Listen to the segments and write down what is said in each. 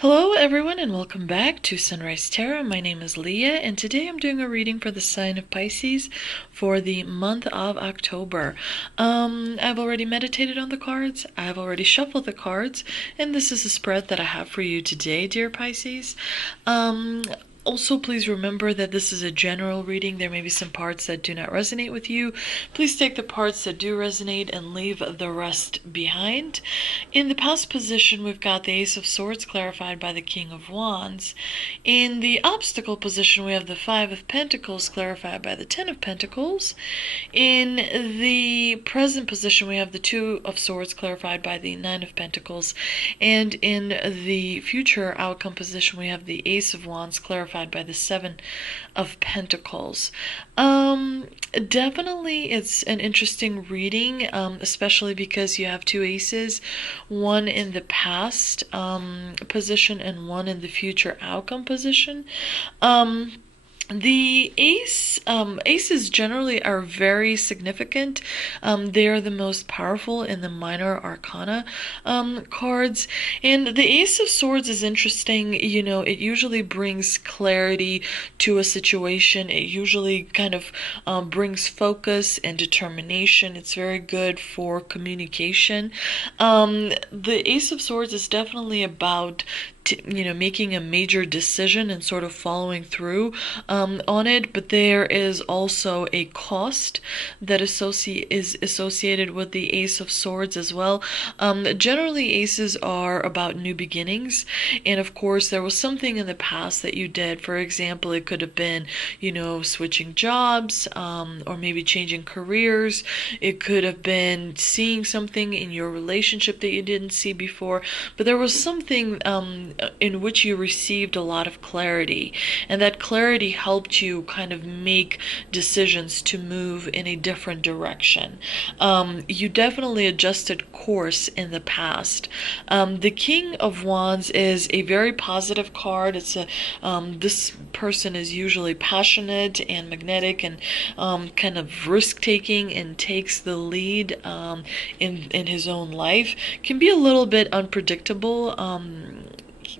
Hello everyone and welcome back to Sunrise Tarot. My name is Leah and today I'm doing a reading for the sign of Pisces for the month of October. I've already meditated on the cards, I've already shuffled the cards, and this is a spread that I have for you today, dear Pisces. Also, please remember that this is a general reading. There may be some parts that do not resonate with you. Please take the parts that do resonate and leave the rest behind. In the past position, we've got the Ace of Swords clarified by the King of Wands. In the obstacle position, we have the Five of Pentacles clarified by the Ten of Pentacles. In the present position, we have the Two of Swords clarified by the Nine of Pentacles. And in the future outcome position, we have the Ace of Wands clarified by the Seven of Pentacles. Definitely it's an interesting reading, especially because you have two aces, one in the past position and one in the future outcome position. The aces generally are very significant. They are the most powerful in the minor arcana cards. And the Ace of Swords is interesting. You know, it usually brings clarity to a situation. It usually kind of brings focus and determination. It's very good for communication. The Ace of Swords is definitely about making a major decision and sort of following through on it, but there is also a cost that is associated with the Ace of Swords as well. Generally, aces are about new beginnings, and of course, there was something in the past that you did. For example, it could have been, switching jobs, or maybe changing careers. It could have been seeing something in your relationship that you didn't see before, but there was something in which you received a lot of clarity, and that clarity helped you kind of make decisions to move in a different direction. You definitely adjusted course in the past. The King of Wands is a very positive card. This person is usually passionate and magnetic and kind of risk-taking and takes the lead in his own life. Can be a little bit unpredictable,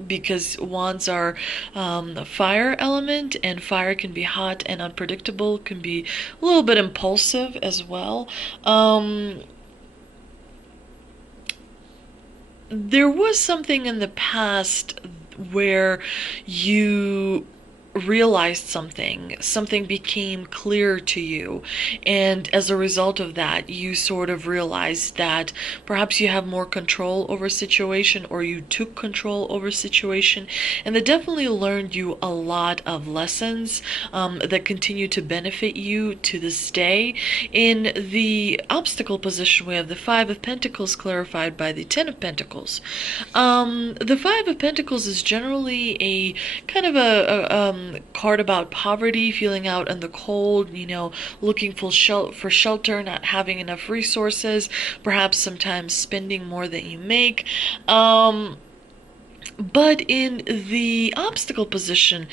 because wands are a fire element, and fire can be hot and unpredictable, can be a little bit impulsive as well. There was something in the past where you realized something became clear to you, and as a result of that you sort of realized that perhaps you have more control over a situation, or you took control over a situation, and that definitely learned you a lot of lessons that continue to benefit you to this day. In the obstacle position, we have the Five of Pentacles clarified by the Ten of Pentacles. The Five of Pentacles is generally a kind of a card about poverty, feeling out in the cold, looking for shelter, not having enough resources, perhaps sometimes spending more than you make. But in the obstacle position,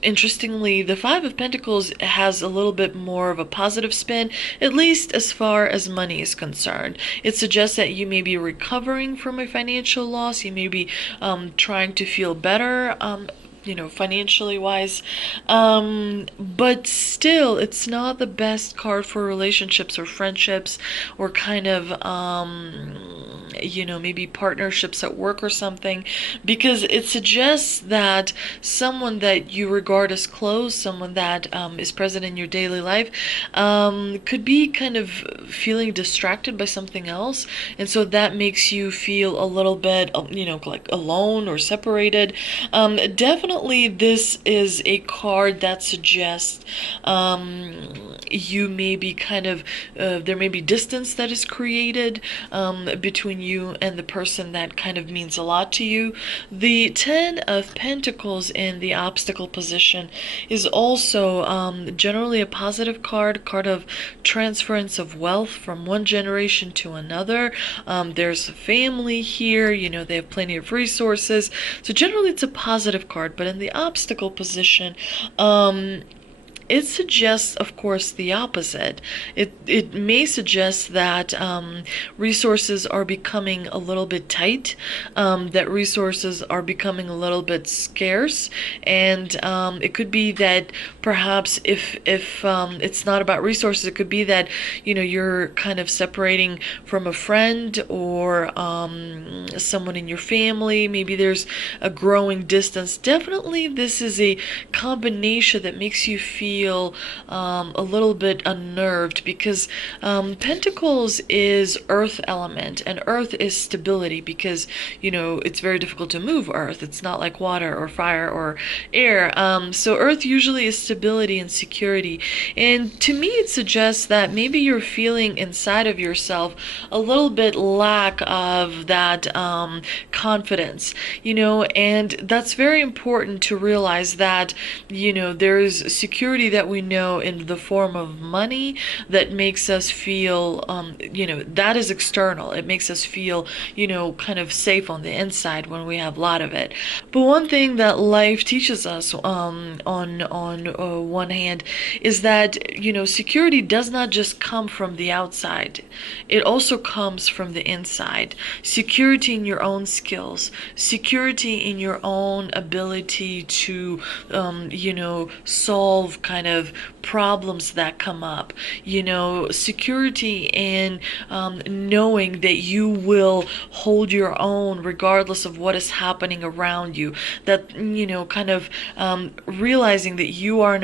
interestingly, the Five of Pentacles has a little bit more of a positive spin, at least as far as money is concerned. It suggests that you may be recovering from a financial loss. You may be trying to feel better, financially wise, but still it's not the best card for relationships or friendships, or kind of maybe partnerships at work or something, because it suggests that someone that you regard as close, someone that is present in your daily life, could be kind of feeling distracted by something else, and so that makes you feel a little bit like alone or separated. Definitely this is a card that suggests you may be kind of there may be distance that is created between you and the person that kind of means a lot to you. The Ten of Pentacles in the obstacle position is also generally a positive card of transference of wealth from one generation to another. There's a family here, they have plenty of resources, so generally it's a positive card. But in the obstacle position, It suggests, of course, the opposite. It may suggest that resources are becoming a little bit tight, that resources are becoming a little bit scarce, and it could be that perhaps if it's not about resources, it could be that you're kind of separating from a friend or someone in your family. Maybe there's a growing distance. Definitely, this is a combination that makes you feel a little bit unnerved because Pentacles is earth element, and earth is stability because, it's very difficult to move earth. It's not like water or fire or air. So earth usually is stability and security. And to me, it suggests that maybe you're feeling inside of yourself a little bit lack of that confidence, and that's very important to realize that, there's security that we know in the form of money that makes us feel, that is external. It makes us feel, kind of safe on the inside when we have a lot of it. But one thing that life teaches us, on one hand, is that, security does not just come from the outside. It also comes from the inside. Security in your own skills, security in your own ability to, solve kind of problems that come up, security in knowing that you will hold your own regardless of what is happening around you, that, kind of realizing that you are an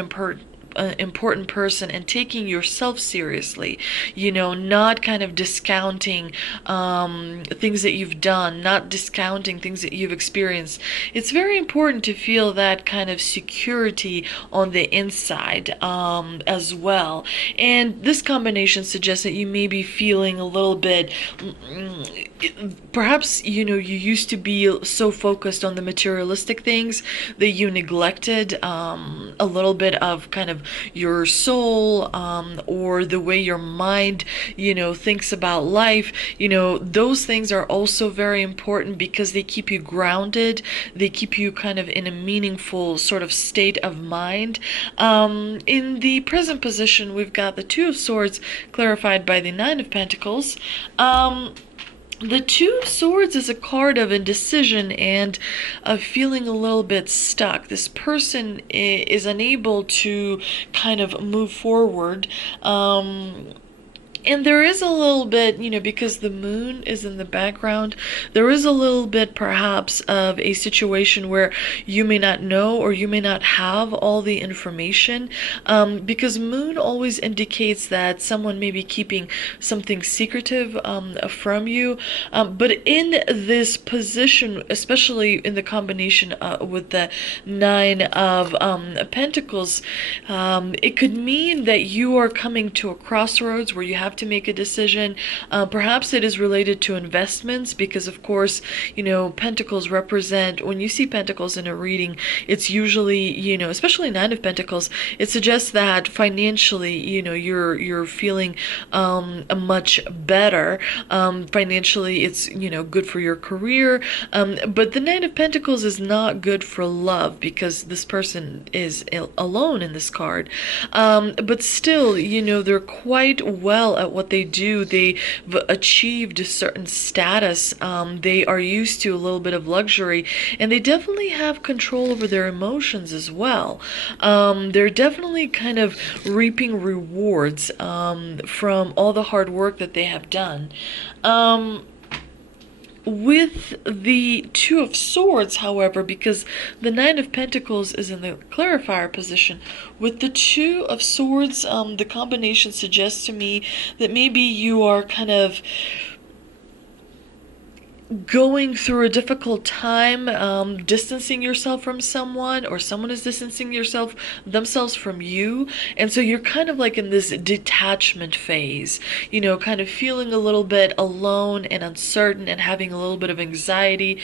important person and taking yourself seriously, not kind of discounting things that you've done, not discounting things that you've experienced. It's very important to feel that kind of security on the inside as well. And this combination suggests that you may be feeling a little bit, perhaps, you used to be so focused on the materialistic things that you neglected a little bit of kind of your soul, or the way your mind, thinks about life. Those things are also very important because they keep you grounded. They keep you kind of in a meaningful sort of state of mind. In the present position, we've got the Two of Swords clarified by the Nine of Pentacles. The Two of Swords is a card of indecision and of feeling a little bit stuck. This person is unable to kind of move forward. And there is a little bit, because the moon is in the background, there is a little bit perhaps of a situation where you may not know or you may not have all the information, because moon always indicates that someone may be keeping something secretive from you. But in this position, especially in the combination with the Nine of Pentacles, it could mean that you are coming to a crossroads where you have to make a decision. Perhaps it is related to investments because, of course, pentacles represent, when you see pentacles in a reading, it's usually, especially Nine of Pentacles, it suggests that financially, you're feeling much better. Financially, it's, good for your career. But the Nine of Pentacles is not good for love because this person is alone in this card. But still, they're quite well at what they do. They've achieved a certain status. They are used to a little bit of luxury, and they definitely have control over their emotions as well. They're definitely kind of reaping rewards from all the hard work that they have done. With the Two of Swords, however, because the Nine of Pentacles is in the clarifier position, with the Two of Swords, the combination suggests to me that maybe you are kind of going through a difficult time, distancing yourself from someone, or someone is distancing themselves from you, and so you're kind of like in this detachment phase, kind of feeling a little bit alone and uncertain and having a little bit of anxiety.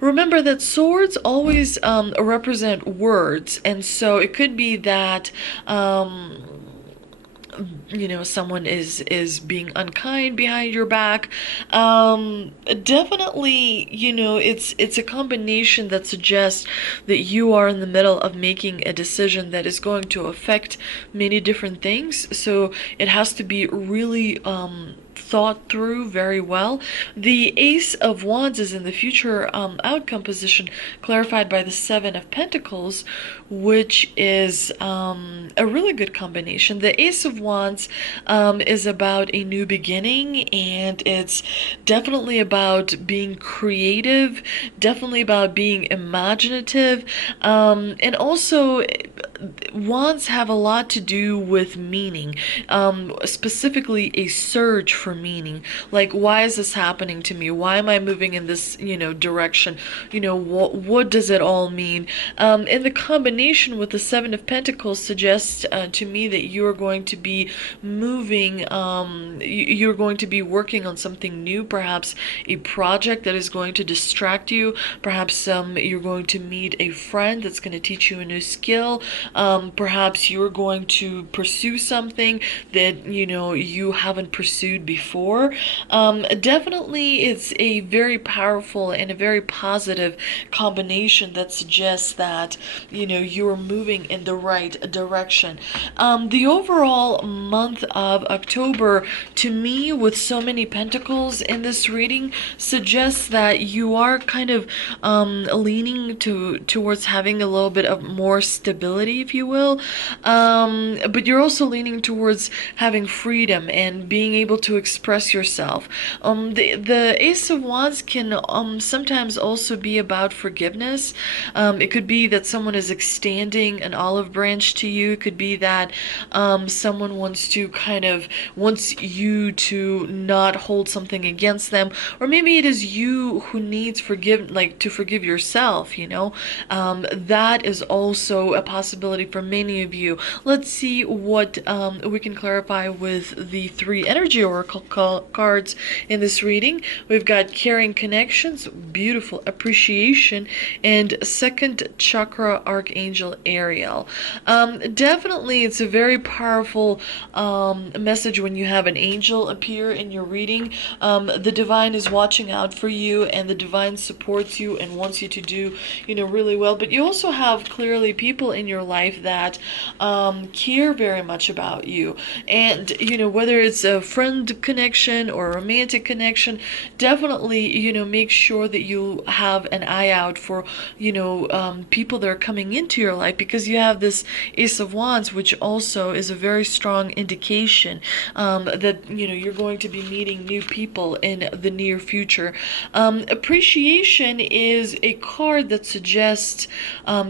Remember that swords always represent words, and so it could be that someone is being unkind behind your back. Definitely, it's a combination that suggests that you are in the middle of making a decision that is going to affect many different things. So it has to be really thought through very well. The Ace of Wands is in the future outcome position, clarified by the Seven of Pentacles, which is a really good combination. The Ace of Wands is about a new beginning, and it's definitely about being creative, definitely about being imaginative, and also wands have a lot to do with meaning, specifically a surge for meaning. Like, why is this happening to me? Why am I moving in this, direction? What does it all mean? And the combination with the Seven of Pentacles suggests to me that you are going to be moving, you're going to be working on something new, perhaps a project that is going to distract you. Perhaps you're going to meet a friend that's going to teach you a new skill. Perhaps you're going to pursue something that you haven't pursued before. Definitely, it's a very powerful and a very positive combination that suggests that you're moving in the right direction. The overall month of October, to me, with so many pentacles in this reading, suggests that you are kind of leaning towards having a little bit of more stability, if you will. But you're also leaning towards having freedom and being able to express yourself. The Ace of Wands can sometimes also be about forgiveness. It could be that someone is extending an olive branch to you. It could be that someone wants you to not hold something against them, or maybe it is you who needs to forgive yourself. That is also a possibility for many of you. Let's see what we can clarify with the three energy oracle cards in this reading. We've got caring connections, beautiful appreciation, and second chakra archangel Ariel. Definitely, it's a very powerful message when you have an angel appear in your reading. The divine is watching out for you, and the divine supports you and wants you to do really well. But you also have clearly people in your life that care very much about you, and whether it's a friend connection or a romantic connection, definitely make sure that you have an eye out for people that are coming into your life, because you have this Ace of Wands, which also is a very strong indication that you're going to be meeting new people in the near future. Appreciation is a card that suggests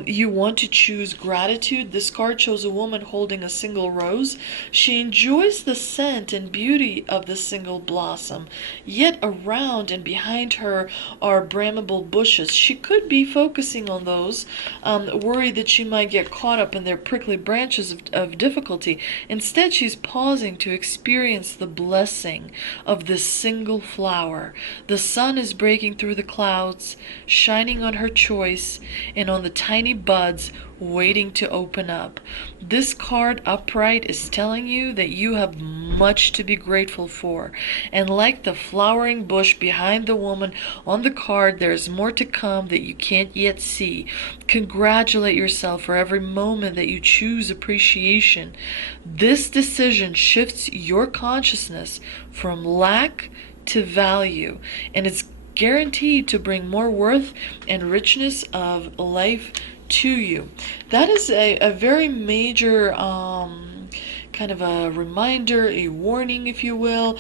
you want to choose gratitude. This card shows a woman holding a single rose. She enjoys the scent and beauty of the single blossom, yet around and behind her are bramble bushes. She could be focusing on those, worried that she might get caught up in their prickly branches of difficulty. Instead, she's pausing to experience the blessing of this single flower. The sun is breaking through the clouds, shining on her choice and on the tiny buds waiting to open up. This card upright is telling you that you have much to be grateful for. And like the flowering bush behind the woman on the card, there's more to come that you can't yet see. Congratulate yourself for every moment that you choose appreciation. This decision shifts your consciousness from lack to value, and it's guaranteed to bring more worth and richness of life to you. That is a very major kind of a reminder, a warning, if you will,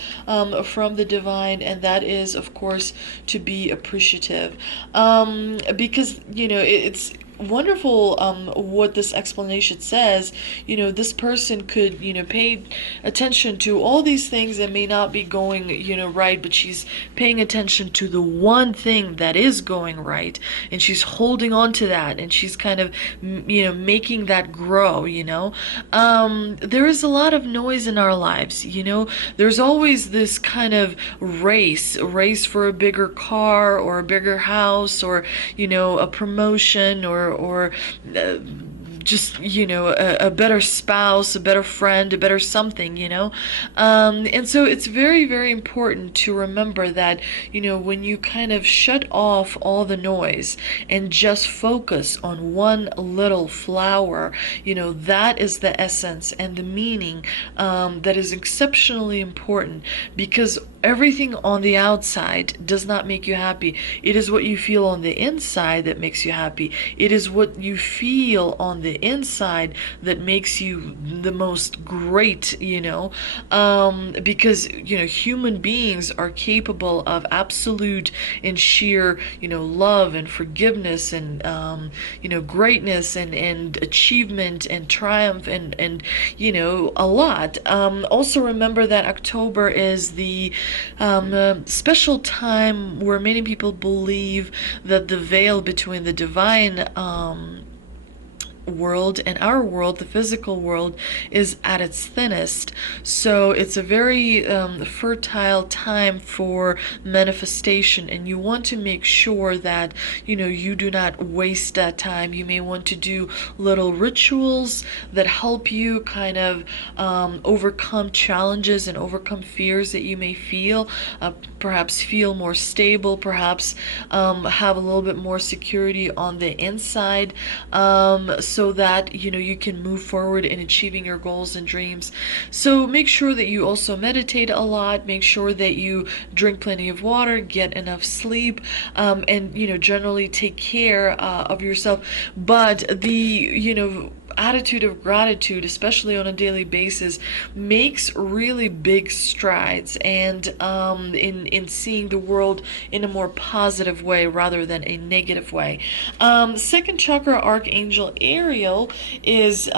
from the divine, and that is, of course, to be appreciative. Because, it's wonderful what this explanation says. This person could pay attention to all these things that may not be going right, but she's paying attention to the one thing that is going right, and she's holding on to that, and she's kind of making that grow. There is a lot of noise in our lives. There's always this kind of race for a bigger car or a bigger house, or a promotion, or just, a better spouse, a better friend, a better something, and so it's very, very important to remember that, when you kind of shut off all the noise and just focus on one little flower, that is the essence and the meaning, that is exceptionally important, because everything on the outside does not make you happy. It is what you feel on the inside that makes you happy. It is what you feel on the inside that makes you the most great, because, human beings are capable of absolute and sheer, love and forgiveness and, greatness and achievement and triumph and a lot. Also remember that October is the special time where many people believe that the veil between the divine world and our world, the physical world, is at its thinnest. So it's a very fertile time for manifestation, and you want to make sure that you do not waste that time. You may want to do little rituals that help you kind of overcome challenges and overcome fears that you may feel. Perhaps feel more stable, perhaps have a little bit more security on the inside, so that you can move forward in achieving your goals and dreams. So make sure that you also meditate a lot, make sure that you drink plenty of water, get enough sleep, and generally take care of yourself. But the attitude of gratitude, especially on a daily basis, makes really big strides, and in seeing the world in a more positive way rather than a negative way. Second chakra archangel Ariel is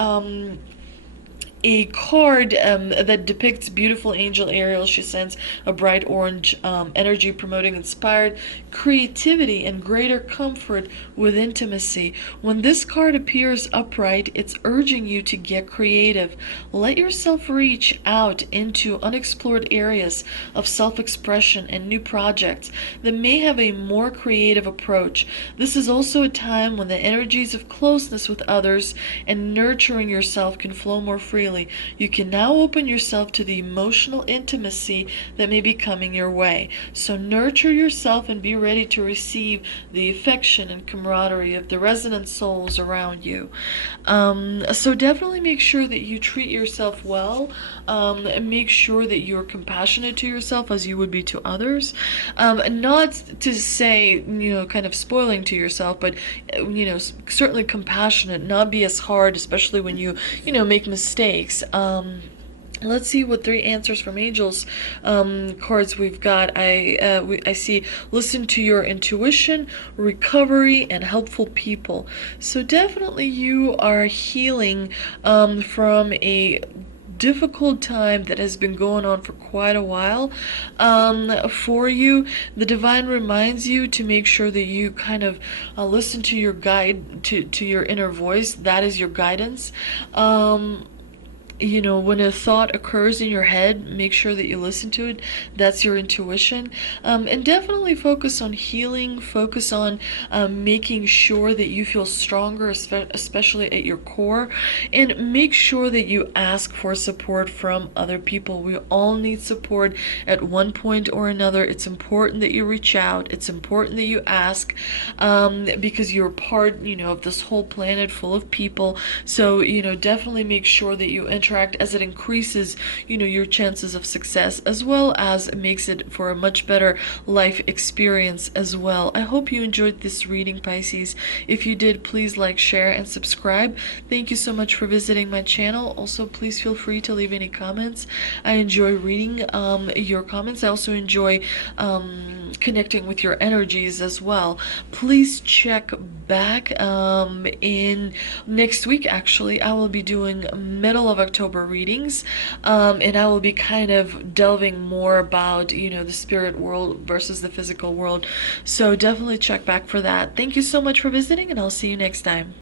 a card that depicts beautiful angel Ariel. She sends a bright orange energy promoting inspired creativity and greater comfort with intimacy. When this card appears upright, it's urging you to get creative. Let yourself reach out into unexplored areas of self-expression and new projects that may have a more creative approach. This is also a time when the energies of closeness with others and nurturing yourself can flow more freely. You can now open yourself to the emotional intimacy that may be coming your way. So nurture yourself and be ready to receive the affection and camaraderie of the resonant souls around you. So definitely make sure that you treat yourself well, and make sure that you're compassionate to yourself as you would be to others. Not to say, kind of spoiling to yourself, but, certainly compassionate, not be as hard, especially when you make mistakes. Let's see what 3 answers from angels cards we've got. I see listen to your intuition, recovery, and helpful people. So definitely you are healing from a difficult time that has been going on for quite a while for you. The divine reminds you to make sure that you kind of listen to your guide, to your inner voice. That is your guidance. When a thought occurs in your head, make sure that you listen to it. That's your intuition. And definitely focus on healing, focus on making sure that you feel stronger, especially at your core. And make sure that you ask for support from other people. We all need support at one point or another. It's important that you reach out. It's important that you ask, because you're part, of this whole planet full of people. So, definitely make sure that you interact, as it increases your chances of success, as well as makes it for a much better life experience as well. I hope you enjoyed this reading, Pisces. If you did, please like, share, and subscribe. Thank you so much for visiting my channel. Also, please feel free to leave any comments. I enjoy reading your comments. I also enjoy connecting with your energies as well. Please check back in next week. Actually, I will be doing middle of October readings, and I will be kind of delving more about the spirit world versus the physical world. So definitely check back for that. Thank you so much for visiting, and I'll see you next time.